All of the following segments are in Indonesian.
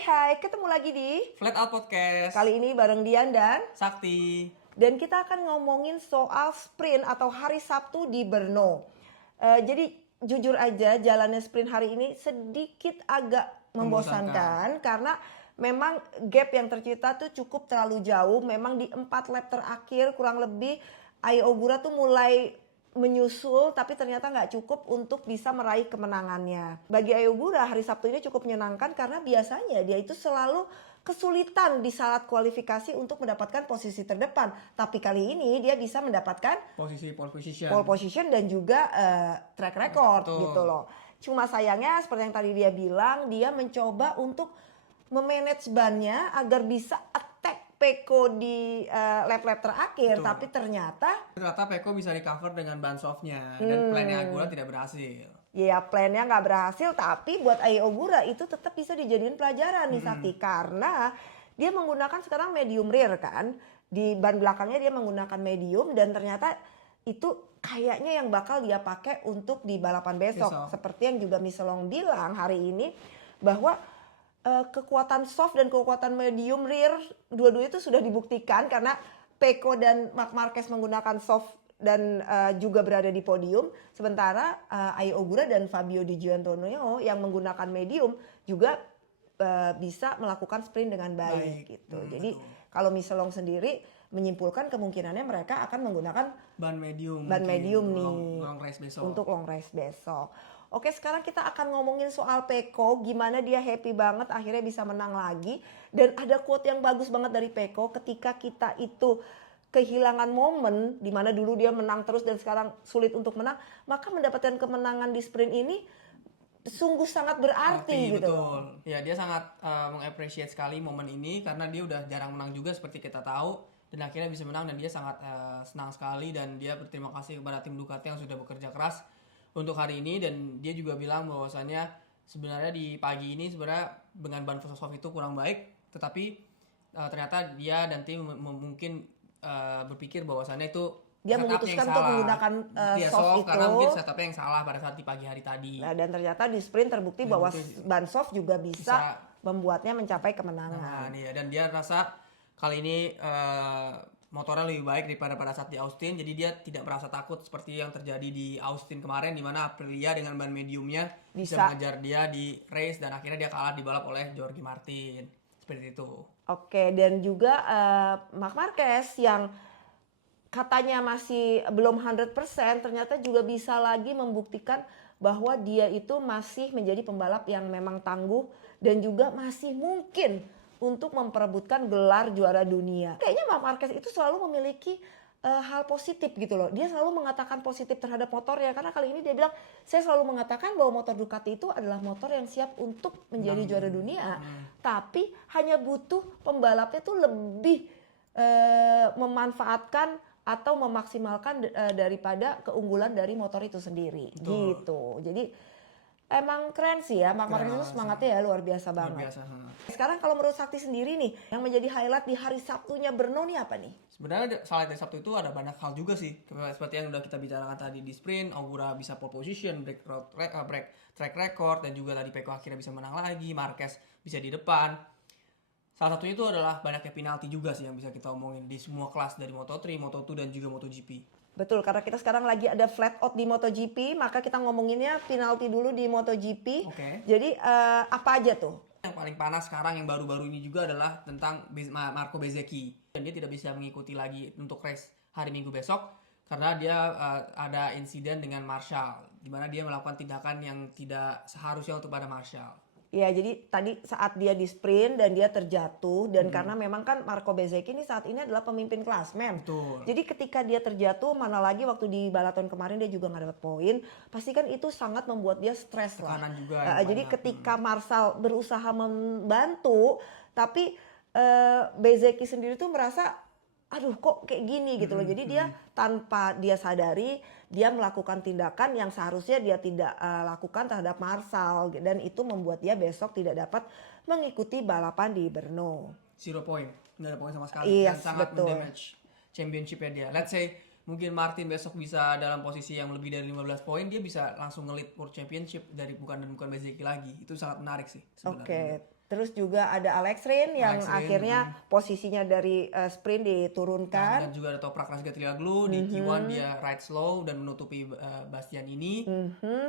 Hai, ketemu lagi di Flat Out Podcast. kali ini bareng Dian dan Sakti. Dan kita akan ngomongin soal sprint atau hari Sabtu di Brno. Jadi jujur aja jalannya sprint hari ini sedikit agak membosankan karena memang gap yang tercipta tuh cukup terlalu jauh. Memang di 4 lap terakhir kurang lebih Ai Ogura tuh mulai menyusul, tapi ternyata nggak cukup untuk bisa meraih kemenangannya. Bagi Ai Ogura hari Sabtu ini cukup menyenangkan karena biasanya dia itu selalu kesulitan di saat kualifikasi untuk mendapatkan posisi terdepan. Tapi kali ini dia bisa mendapatkan pole position dan juga track record. Betul. Gitu loh. Cuma sayangnya seperti yang tadi dia bilang, dia mencoba untuk memanage bannya agar bisa attack Pecco di lap-lap terakhir. Betul. Tapi ternyata Pecco bisa recover dengan ban softnya dan plannya Ogura tidak berhasil. ya plannya nggak berhasil, tapi buat Ai Ogura itu tetap bisa dijadiin pelajaran nih Sakti, karena dia menggunakan sekarang medium rear kan, di ban belakangnya dia menggunakan medium dan ternyata itu kayaknya yang bakal dia pakai untuk di balapan besok. Seperti yang juga Michelin bilang hari ini bahwa kekuatan soft dan kekuatan medium rear dua-duanya itu sudah dibuktikan karena Pecco dan Marc Marquez menggunakan soft dan juga berada di podium, sementara Ai Ogura dan Fabio Di Giannantonio yang menggunakan medium juga bisa melakukan sprint dengan baik gitu. Jadi kalau Michelin sendiri menyimpulkan kemungkinannya mereka akan menggunakan ban medium nih long race besok. Untuk long race besok. Oke, sekarang kita akan ngomongin soal Pecco, gimana dia happy banget akhirnya bisa menang lagi. Dan ada quote yang bagus banget dari Pecco, ketika kita itu kehilangan momen di mana dulu dia menang terus dan sekarang sulit untuk menang, maka mendapatkan kemenangan di sprint ini sungguh sangat berarti gitu. Betul. Ya, dia sangat mengapresiasi sekali momen ini karena dia udah jarang menang juga seperti kita tahu, dan akhirnya bisa menang dan dia sangat senang sekali dan dia berterima kasih kepada tim Ducati yang sudah bekerja keras untuk hari ini. Dan dia juga bilang bahwasannya sebenarnya di pagi ini sebenarnya dengan ban soft itu kurang baik, tetapi ternyata dia dan tim mungkin berpikir bahwasannya itu dia memutuskan untuk menggunakan soft itu karena mungkin setupnya yang salah pada saat di pagi hari tadi. Nah, dan ternyata di sprint terbukti bahwa ban soft juga bisa membuatnya mencapai kemenangan. Dan dia rasa kali ini motornya lebih baik daripada pada saat di Austin, jadi dia tidak merasa takut seperti yang terjadi di Austin kemarin di mana Aprilia dengan ban mediumnya bisa mengejar dia di race dan akhirnya dia kalah di balap oleh Jorge Martin. Seperti itu. Oke, dan juga Marc Marquez yang katanya masih belum 100%, ternyata juga bisa lagi membuktikan bahwa dia itu masih menjadi pembalap yang memang tangguh dan juga masih mungkin untuk memperebutkan gelar juara dunia. Kayaknya Marc Marquez itu selalu memiliki hal positif gitu loh. Dia selalu mengatakan positif terhadap motornya karena kali ini dia bilang, saya selalu mengatakan bahwa motor Ducati itu adalah motor yang siap untuk menjadi juara dunia. Tapi hanya butuh pembalapnya tuh lebih memanfaatkan atau memaksimalkan daripada keunggulan dari motor itu sendiri. Gitu. Jadi emang keren sih ya, Marc Marquez itu semangatnya ya luar biasa banget. Sekarang kalau menurut Sakti sendiri nih, yang menjadi highlight di hari Sabtunya Brno nih apa nih? Sebenarnya selain dari Sabtu itu ada banyak hal juga sih. Seperti yang udah kita bicarakan tadi di sprint, Ogura bisa pole position, break track record, dan juga tadi Pecco akhirnya bisa menang lagi, Marquez bisa di depan. Salah satunya itu adalah banyaknya penalti juga sih yang bisa kita omongin di semua kelas dari Moto3, Moto2 dan juga MotoGP. Betul, karena kita sekarang lagi ada flat out di MotoGP, maka kita ngomonginnya penalti dulu di MotoGP. Jadi apa aja tuh? Yang paling panas sekarang yang baru-baru ini juga adalah tentang Marco Bezzecchi. Dan dia tidak bisa mengikuti lagi untuk race hari Minggu besok karena dia ada insiden dengan Marshall, di mana dia melakukan tindakan yang tidak seharusnya untuk pada Marshall. Ya, jadi tadi saat dia di sprint dan dia terjatuh dan karena memang kan Marco Bezzecchi ini saat ini adalah pemimpin klasmen. Betul. Jadi ketika dia terjatuh, mana lagi waktu di balaton kemarin dia juga nggak dapat poin, pasti kan itu sangat membuat dia stres lah. Tekanan juga. Jadi ketika Marshall berusaha membantu, tapi Bezzecchi sendiri tuh merasa aduh kok kayak gini gitu loh. Jadi dia tanpa dia sadari dia melakukan tindakan yang seharusnya dia tidak lakukan terhadap Marshall dan itu membuat dia besok tidak dapat mengikuti balapan di Brno. 0 poin, nggak ada poin sama sekali. Yes, dan sangat mendamage championship-nya dia. Let's say mungkin Martin besok bisa dalam posisi yang lebih dari 15 poin, dia bisa langsung nge-lead World Championship dari bukan Bezzecchi lagi. Itu sangat menarik sih sebenarnya. Terus juga ada Alex Rin yang Alex Rin, akhirnya posisinya dari sprint diturunkan. Dan juga ada Toprak Razgatlioglu di Q1 dia ride slow dan menutupi Bastian ini.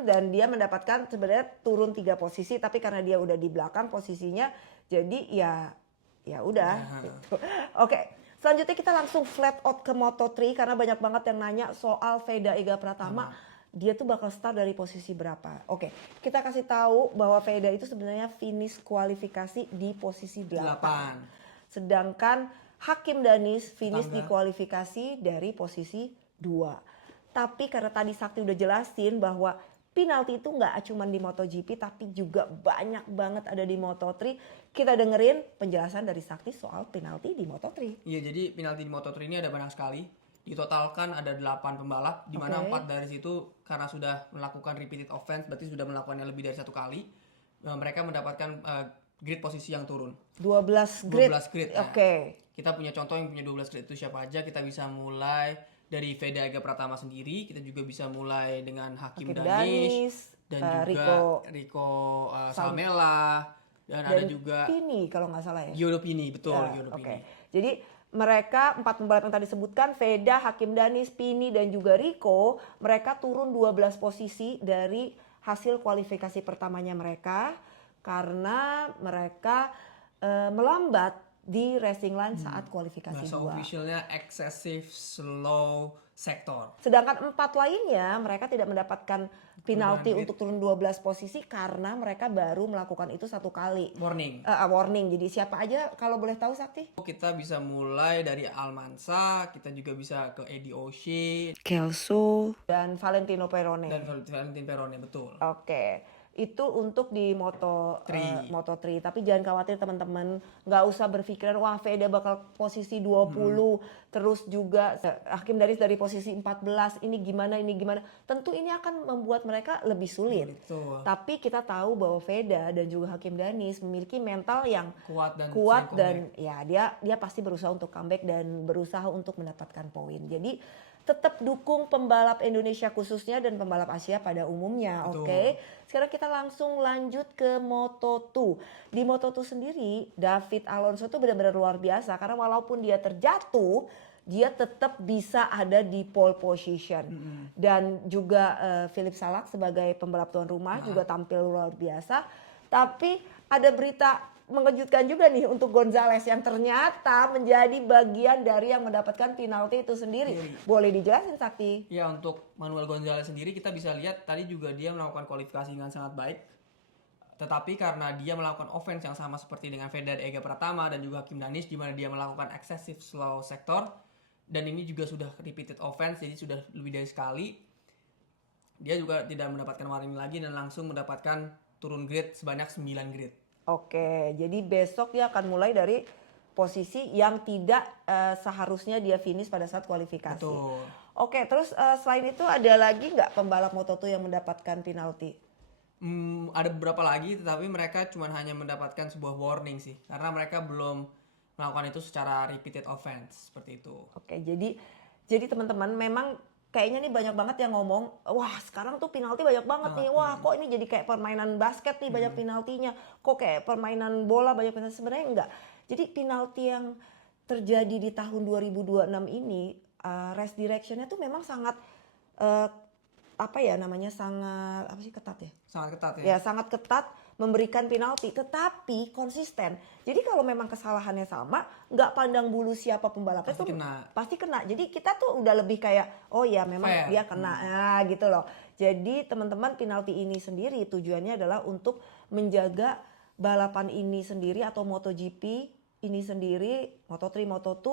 Dan dia mendapatkan sebenarnya turun 3 posisi, tapi karena dia udah di belakang posisinya, jadi ya udah. Gitu. Oke, selanjutnya kita langsung flat out ke Moto3 karena banyak banget yang nanya soal Veda Ega Pratama. Dia tuh bakal start dari posisi berapa? Oke, kita kasih tahu bahwa Veda itu sebenarnya finish kualifikasi di posisi 8. Sedangkan Hakim Danis finish di kualifikasi dari posisi 2. Tapi karena tadi Sakti udah jelasin bahwa penalti itu nggak cuma di MotoGP tapi juga banyak banget ada di Moto3. Kita dengerin penjelasan dari Sakti soal penalti di Moto3. Iya, jadi penalti di Moto3 ini ada banyak sekali. Ditotalkan ada 8 pembalap, di mana 4 dari situ karena sudah melakukan repeated offense, berarti sudah melakukannya lebih dari 1 kali. Mereka mendapatkan grid posisi yang turun. 12 grid. Oke. Kita punya contoh yang punya 12 grid itu siapa aja. Kita bisa mulai dari Veda Ega Pratama sendiri, kita juga bisa mulai dengan Hakim Danis dan juga Rico Salmela dan ada juga Pini kalau nggak salah ya. Giodo Pini, betul, Giodo Pini. Jadi mereka 4 pembalap yang tadi sebutkan, Veda, Hakim Danis, Pini dan juga Rico, mereka turun 12 posisi dari hasil kualifikasi pertamanya mereka karena mereka melambat di racing line saat kualifikasi 2. Bahasa officialnya excessive slow sector. Sedangkan 4 lainnya mereka tidak mendapatkan penalti untuk turun 12 posisi karena mereka baru melakukan itu 1 kali. Warning. Jadi siapa aja kalau boleh tahu Sakti? Kita bisa mulai dari Almansa, kita juga bisa ke Eddie O'Shea, Kelso dan Valentino Perone. Betul. Oke. Itu untuk di Moto3. Tapi jangan khawatir teman-teman, nggak usah berpikiran wah Veda bakal posisi 20 terus juga Hakim Danis dari posisi 14 ini gimana. Tentu ini akan membuat mereka lebih sulit. Betul. Tapi kita tahu bahwa Veda dan juga Hakim Danis memiliki mental yang kuat dan ya dia pasti berusaha untuk comeback dan berusaha untuk mendapatkan poin. Jadi tetap dukung pembalap Indonesia khususnya dan pembalap Asia pada umumnya. Oke. Sekarang kita langsung lanjut ke Moto2. Di Moto2 sendiri David Alonso tuh benar-benar luar biasa karena walaupun dia terjatuh, dia tetap bisa ada di pole position. Dan juga Philip Salak sebagai pembalap tuan rumah juga tampil luar biasa. Tapi ada berita mengejutkan juga nih untuk Gonzalez yang ternyata menjadi bagian dari yang mendapatkan penalti itu sendiri. Boleh dijelasin Sakti? Ya, untuk Manuel Gonzalez sendiri kita bisa lihat tadi juga dia melakukan kualifikasi dengan sangat baik. Tetapi karena dia melakukan offense yang sama seperti dengan Veda Ega Pratama dan juga Hakim Danis di mana dia melakukan excessive slow sector dan ini juga sudah repeated offense jadi sudah lebih dari sekali. Dia juga tidak mendapatkan warning lagi dan langsung mendapatkan turun grid sebanyak 9 grid. Oke, jadi besok dia akan mulai dari posisi yang tidak seharusnya dia finish pada saat kualifikasi. Betul. Oke, terus selain itu ada lagi nggak pembalap Moto2 yang mendapatkan penalti? Ada beberapa lagi, tetapi mereka cuma hanya mendapatkan sebuah warning sih, karena mereka belum melakukan itu secara repeated offense seperti itu. Oke, jadi teman-teman memang kayaknya nih banyak banget yang ngomong, wah sekarang tuh penalti banyak banget nih, wah kok ini jadi kayak permainan basket nih banyak penaltinya, kok kayak permainan bola banyak penalti. Sebenarnya enggak. Jadi penalti yang terjadi di tahun 2026 ini, race directionnya tuh memang sangat ketat ya? Sangat ketat ya? Ya sangat ketat memberikan penalti, tetapi konsisten. Jadi kalau memang kesalahannya sama, nggak pandang bulu siapa pembalapnya pasti kena. Jadi kita tuh udah lebih kayak, oh ya memang fair. Dia kena, gitu loh. Jadi teman-teman penalti ini sendiri tujuannya adalah untuk menjaga balapan ini sendiri atau MotoGP ini sendiri, Moto3, Moto2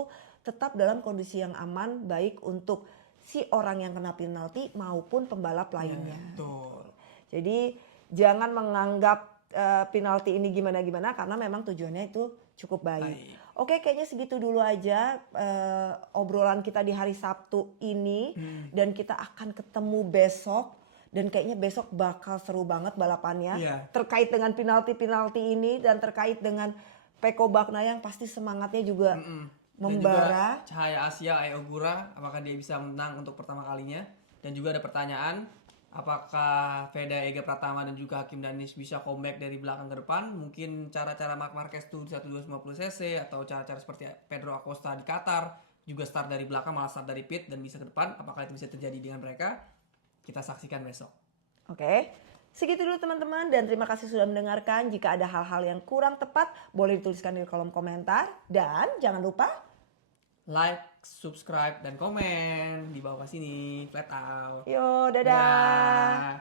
tetap dalam kondisi yang aman, baik untuk si orang yang kena penalti maupun pembalap lainnya. Betul. Jadi jangan menganggap penalti ini gimana-gimana karena memang tujuannya itu cukup baik. Oke, kayaknya segitu dulu aja obrolan kita di hari Sabtu ini dan kita akan ketemu besok dan kayaknya besok bakal seru banget balapannya terkait dengan penalti-penalti ini dan terkait dengan Pecco Bagnaia yang pasti semangatnya juga membara. Dan juga Cahaya Asia Ai Ogura apakah dia bisa menang untuk pertama kalinya dan juga ada pertanyaan apakah Veda Ega Pratama dan juga Hakim Danis bisa comeback dari belakang ke depan? Mungkin cara-cara Marc Marquez tuh 1250 cc atau cara-cara seperti Pedro Acosta di Qatar juga start dari belakang malah start dari pit dan bisa ke depan. Apakah itu bisa terjadi dengan mereka? Kita saksikan besok. Oke, segitu dulu teman-teman dan terima kasih sudah mendengarkan. Jika ada hal-hal yang kurang tepat boleh dituliskan di kolom komentar dan jangan lupa Like, subscribe, dan komen di bawah sini. Flat out. yo dadah. Dadah.